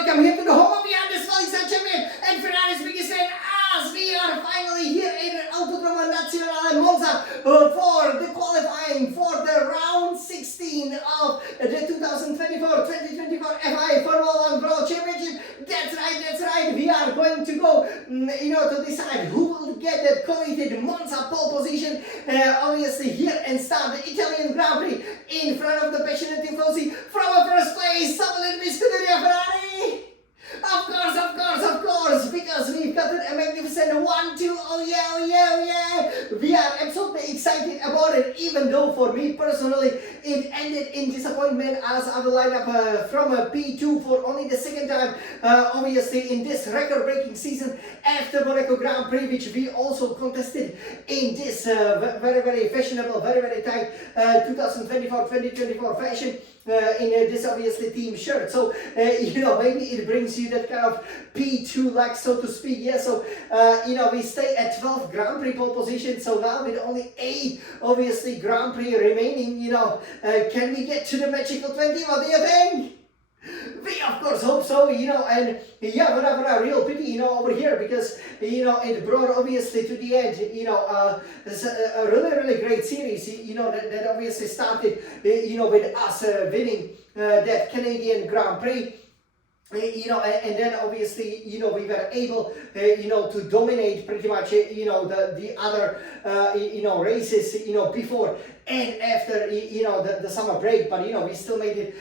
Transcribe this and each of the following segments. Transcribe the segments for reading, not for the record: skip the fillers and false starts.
welcome here to the home of the Undisqualified champion and Ferrari's biggest fan, as we are finally here in Autodromo Nazionale Monza for the qualifying for the round 16 of the 2024-2024 FI Formula 1 World Championship. That's right. We are going to go, to decide who will get that coveted Monza pole position, obviously here and start the Italian Grand Prix in front of the passionate tifosi from a first place. Someone in Scuderia Ferrari. Of course, because we've got a magnificent 1-2, oh yeah. We are absolutely excited about it, even though for me personally, it ended in disappointment as I will line up from a P2 for only the second time, obviously in this record-breaking season after Monaco Grand Prix, which we also contested in this very fashionable, very tight 2024-2024 fashion. In this obviously team shirt, so maybe it brings you that kind of P2 luck, so to speak. Yeah, so we stay at 12 Grand Prix pole position. So now with only 8 obviously Grand Prix remaining, can we get to the magical 20? What do you think? We of course hope so, and yeah, what a real pity, over here, because it brought obviously to the end, a really great series, that obviously started, with us winning that Canadian Grand Prix. And then obviously, we were able, to dominate pretty much, the other, races, before and after, the summer break. But, we still made it,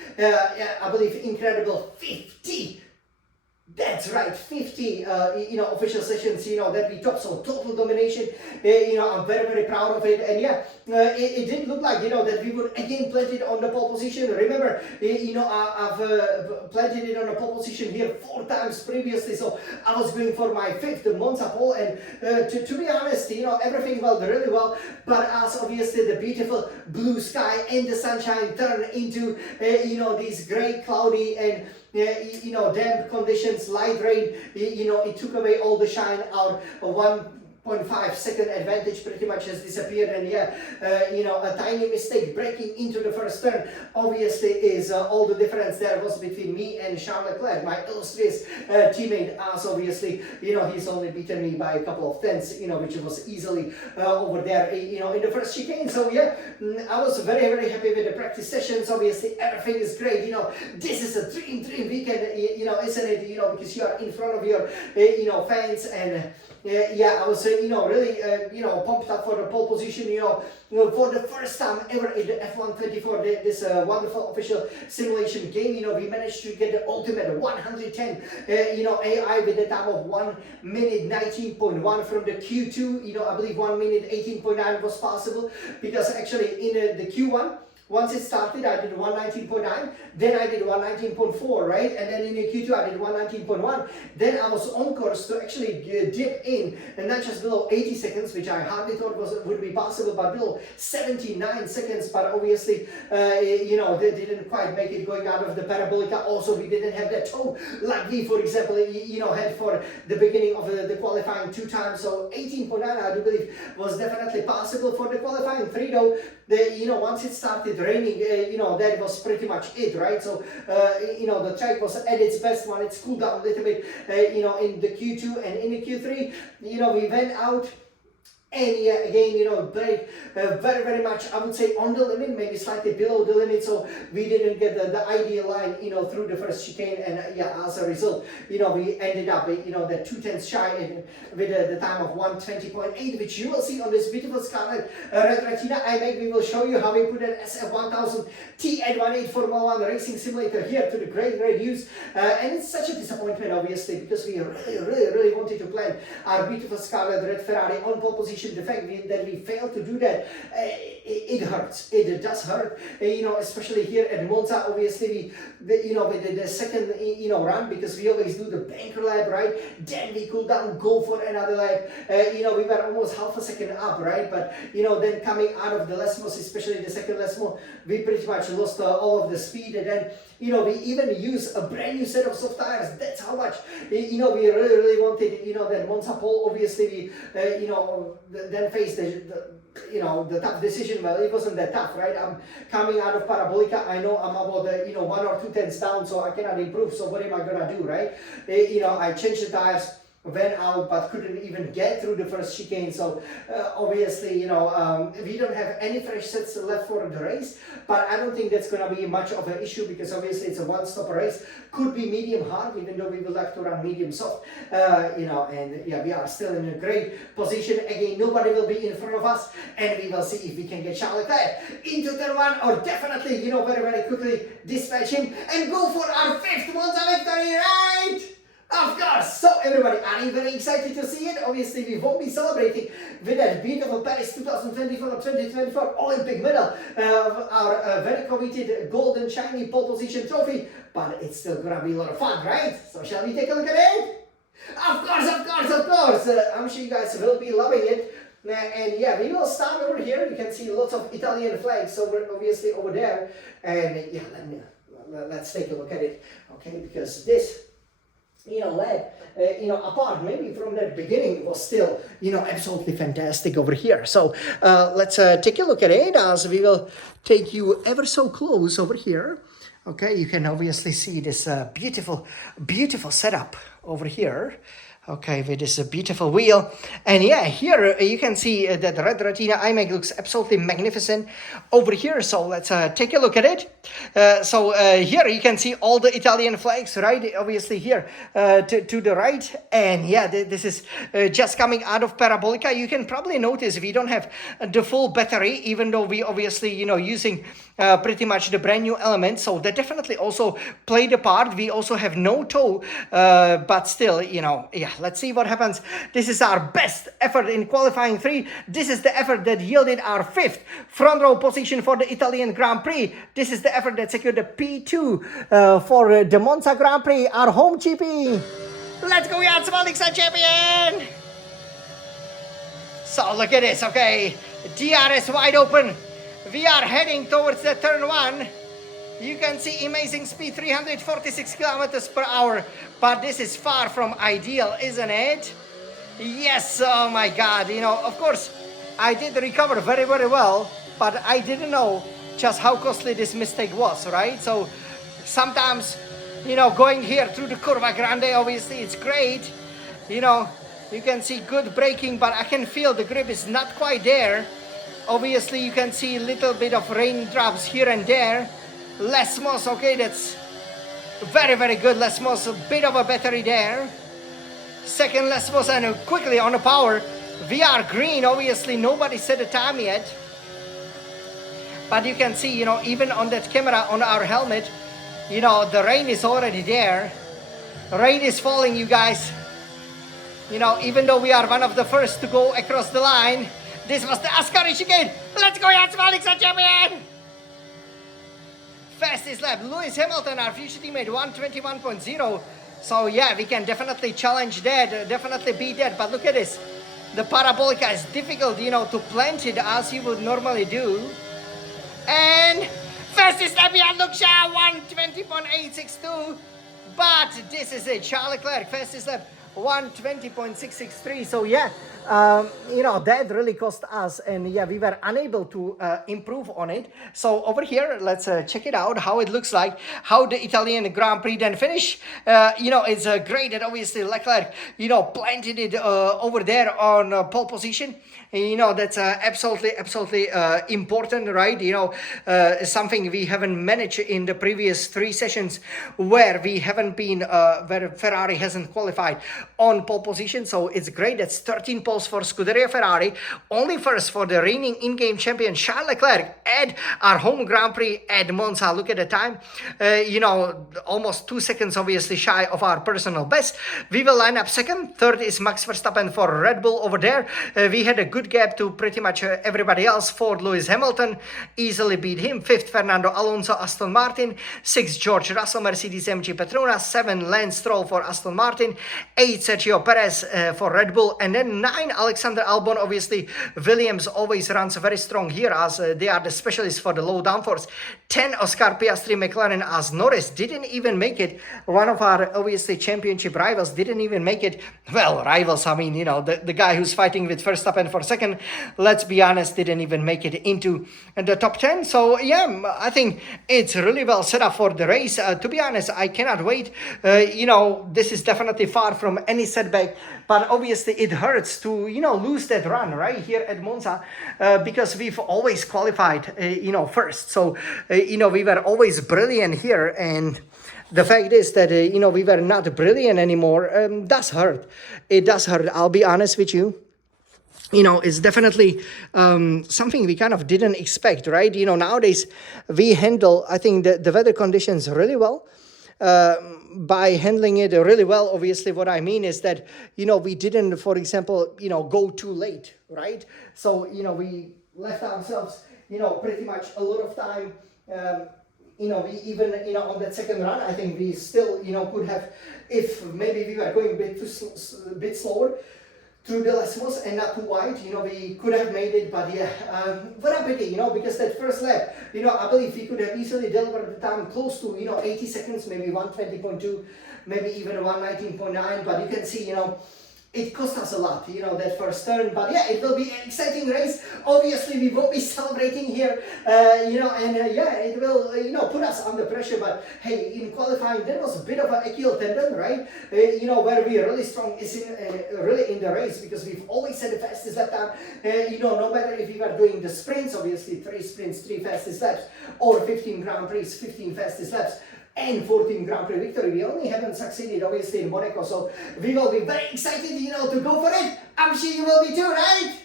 I believe, incredible 50. That's right, 50, official sessions, that we topped, so total domination, I'm very proud of it, and yeah, it did look like, that we would again plant it on the pole position. Remember, I've planted it on the pole position here 4 times previously, so I was going for my 5th Monza pole, and to be honest, everything went really well, but as obviously the beautiful blue sky and the sunshine turned into, these grey, cloudy, and damp conditions, light rain, it took away all the shine out. 1.5 second advantage pretty much has disappeared, and yeah, a tiny mistake breaking into the first turn obviously is all the difference there was between me and Charles Leclerc, my illustrious teammate, as obviously, he's only beaten me by a couple of tenths, which was easily over there, in the first chicane. So yeah, I was very happy with the practice sessions. Obviously everything is great, this is a dream weekend, isn't it, because you are in front of your, fans, and yeah, I was, really, pumped up for the pole position, for the first time ever in the F1 24, this wonderful official simulation game, we managed to get the ultimate 110, AI with a time of 1 minute 19.1 from the Q2, I believe 1 minute 18.9 was possible, because actually in the Q1, once it started, I did 119.9, then I did 119.4, right? And then in the Q2, I did 119.1. Then I was on course to actually dip in, and not just below 80 seconds, which I hardly thought would be possible, but below 79 seconds. But obviously, they didn't quite make it going out of the parabolica. Also, we didn't have that toe like we, for example, had for the beginning of the qualifying 2 times. So 18.9, I do believe, was definitely possible for the qualifying 3, though. Once it started raining, that was pretty much it, right? So, the track was at its best when it cooled down a little bit, in the Q2 and in the Q3, we went out. And yeah, again, played very much, I would say, on the limit, maybe slightly below the limit, so we didn't get the ideal line, through the first chicane, and yeah, as a result, we ended up, the 2/10 shy with the time of 1:20.8, which you will see on this beautiful Scarlet Red Retina iMac. We will show you how we put an SF1000 T818 Formula 1 racing simulator here to the great use, and it's such a disappointment, obviously, because we really wanted to plan our beautiful Scarlet Red Ferrari on pole position. The fact that we failed to do that, it hurts. It does hurt, especially here at Monza. Obviously, with the second, run, because we always do the banker lap, right? Then we cool down, go for another lap. We were almost half a second up, right? But, then coming out of the Lesmos, especially the second Lesmo, we pretty much lost all of the speed. And then, we even use a brand new set of soft tires. That's how much, we really wanted, that Monza pole. Obviously, we, then face the tough decision. Well, it wasn't that tough, right? I'm coming out of Parabolica. I know I'm about 1 or 2 tenths down, so I cannot improve. So what am I gonna do, right? I changed the tires, went out, but couldn't even get through the first chicane. So obviously, we don't have any fresh sets left for the race, but I don't think that's gonna be much of an issue because obviously it's a one-stop race. Could be medium hard, even though we would like to run medium soft. And yeah, we are still in a great position. Again, nobody will be in front of us, and we will see if we can get Charles Leclerc into turn one, or definitely, very, very quickly dispatch him and go for our 5th Monza victory, right? Of course! So everybody, are you very excited to see it? Obviously we won't be celebrating with that beautiful Paris 2024 Olympic medal, our very coveted golden shiny pole position trophy, but it's still gonna be a lot of fun, right? So shall we take a look at it? Of course! I'm sure you guys will be loving it. And yeah, we will start over here. You can see lots of Italian flags obviously over there. And yeah, let's take a look at it, okay? Because this led, apart maybe from that beginning, was still, absolutely fantastic over here. So let's take a look at it as we will take you ever so close over here. Okay, you can obviously see this beautiful setup over here. Okay, with this beautiful wheel. And yeah, here you can see that the Red Retina iMac looks absolutely magnificent over here. So let's take a look at it. Here you can see all the Italian flags, right? Obviously here to the right. And yeah, this is just coming out of Parabolica. You can probably notice we don't have the full battery, even though we obviously, using pretty much the brand new elements. So that definitely also played a part. We also have no tow, but still, yeah. Let's see what happens. This is our best effort in qualifying 3. This is the effort that yielded our 5th front row position for the Italian Grand Prix. This is the effort that secured the P2 for the Monza Grand Prix, our home GP. Let's go, Jan Smolnik's champion. So look at this, okay. DRS wide open. We are heading towards the turn 1. You can see amazing speed, 346 kilometers per hour, but this is far from ideal, isn't it? Yes, oh my God, of course, I did recover very, very well, but I didn't know just how costly this mistake was, right? So sometimes, going here through the Curva Grande, obviously it's great, you can see good braking, but I can feel the grip is not quite there. Obviously, you can see a little bit of raindrops here and there. Les Moss, okay, that's very, very good. Les Moss, a bit of a battery there. Second Les Moss, and quickly on the power. We are green, obviously nobody set the time yet. But you can see, even on that camera on our helmet, the rain is already there. Rain is falling, you guys. Even though we are one of the first to go across the line. This was the Ascari chicane. Let's go, Jan Smolnik's champion! Fastest lap, Lewis Hamilton, our future teammate, 121.0. So yeah, we can definitely challenge that, definitely beat that. But look at this. The Parabolica is difficult, to plant it as you would normally do. And fastest lap, Jan Luksha, 120.862. But this is it, Charles Leclerc, fastest lap, 120.663. So yeah, that really cost us, and yeah, we were unable to improve on it. So over here, let's check it out, how it looks like, how the Italian Grand Prix then finish. It's great that obviously Leclerc, planted it over there on pole position. That's absolutely important, right? Something we haven't managed in the previous 3 sessions where we haven't been, where Ferrari hasn't qualified on pole position. So it's great. That's 13 poles for Scuderia Ferrari. Only first for the reigning in-game champion Charles Leclerc at our home Grand Prix at Monza. Look at the time. Almost 2 seconds obviously shy of our personal best. We will line up second. Third is Max Verstappen for Red Bull over there. We had a good gap to pretty much everybody else. Fourth, Lewis Hamilton, easily beat him. Fifth, Fernando Alonso, Aston Martin. Sixth, George Russell, Mercedes AMG Petronas. 7, Lance Stroll for Aston Martin. 8, 8 Sergio Perez for Red Bull, and then 9 Alexander Albon. Obviously, Williams always runs very strong here as they are the specialists for the low downforce. 10 Oscar Piastri McLaren, as Norris didn't even make it. One of our obviously championship rivals didn't even make it. Well, rivals, I mean, the guy who's fighting with Verstappen for second, let's be honest, didn't even make it into the top 10. So yeah, I think it's really well set up for the race. To be honest, I cannot wait. This is definitely far from any setback, but obviously it hurts to lose that run right here at Monza, because we've always qualified first. So we were always brilliant here, and the fact is that we were not brilliant anymore. Does hurt. It does hurt. I'll be honest with you. It's definitely something we kind of didn't expect, right? Nowadays we handle, I think, the weather conditions really well. By handling it really well, obviously, what I mean is that, we didn't, for example, go too late, right? So, we left ourselves, pretty much a lot of time. We even, on that second run, I think we still, could have, if maybe we were going a bit slower through the Lesmos and not too wide, we could have made it, but yeah, what a pity, because that first lap, I believe we could have easily delivered the time close to, 80 seconds, maybe 120.2, maybe even 119.9, but you can see, it cost us a lot, that first turn. But yeah, it will be an exciting race. Obviously, we will be celebrating here, yeah, it will, put us under pressure. But hey, in qualifying, there was a bit of an Achilles tendon, right? Where we are really strong is really in the race, because we've always had the fastest lap time. No matter if we were doing the sprints, obviously 3 sprints, 3 fastest laps, or 15 Grand Prix, 15 fastest laps, and 14 Grand Prix victory. We only haven't succeeded, obviously, in Monaco, so we will be very excited, to go for it. I'm sure you will be too, right?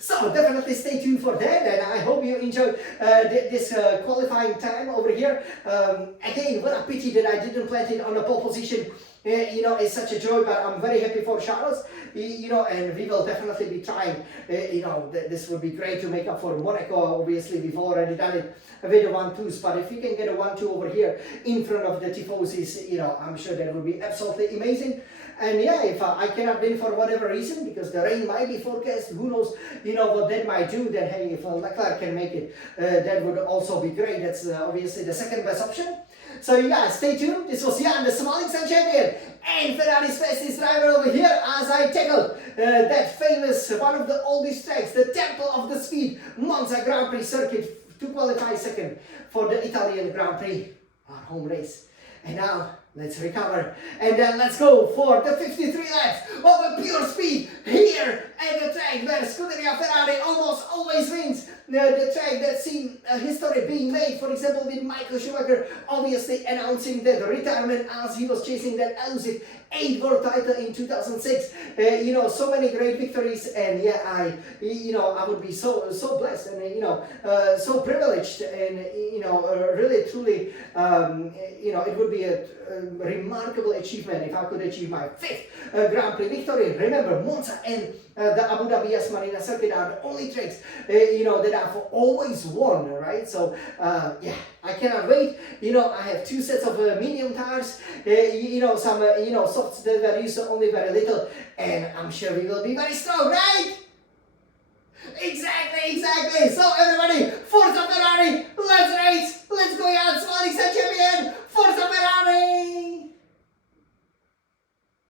So definitely stay tuned for that, and I hope you enjoyed this qualifying time over here. Again, what a pity that I didn't plant it on a pole position. It's such a joy, but I'm very happy for Charles, and we will definitely be trying, this would be great to make up for Monaco. Obviously, we've already done it with the 1-2s, but if we can get a 1-2 over here in front of the Tifosis, I'm sure that would be absolutely amazing. And yeah, if I cannot win for whatever reason, because the rain might be forecast, who knows, what that might do, then hey, if Leclerc can make it, that would also be great. That's obviously the second best option. So you guys, stay tuned. This was Jan, the Smiling Sun champion, and Ferrari's fastest driver over here, as I tackled that famous, one of the oldest tracks, the Temple of the Speed, Monza Grand Prix circuit, to qualify second for the Italian Grand Prix, our home race. And now, let's recover, and then let's go for the 53 laps of a pure speed here at the track where Scuderia Ferrari almost always wins. The track that's seen history being made, for example, with Michael Schumacher obviously announcing that retirement as he was chasing that elusive 8th world title in 2006. So many great victories, and yeah, I would be so blessed and so privileged, and really truly it would be a remarkable achievement if I could achieve my 5th Grand Prix victory. Remember, Monza and the Abu Dhabi Yas Marina circuit are the only tracks that I've always won, right? So yeah, I cannot wait. I have 2 sets of medium tires, some softs that were used only very little, and I'm sure we will be very strong, right? Exactly. So everybody, Forza Ferrari, let's race!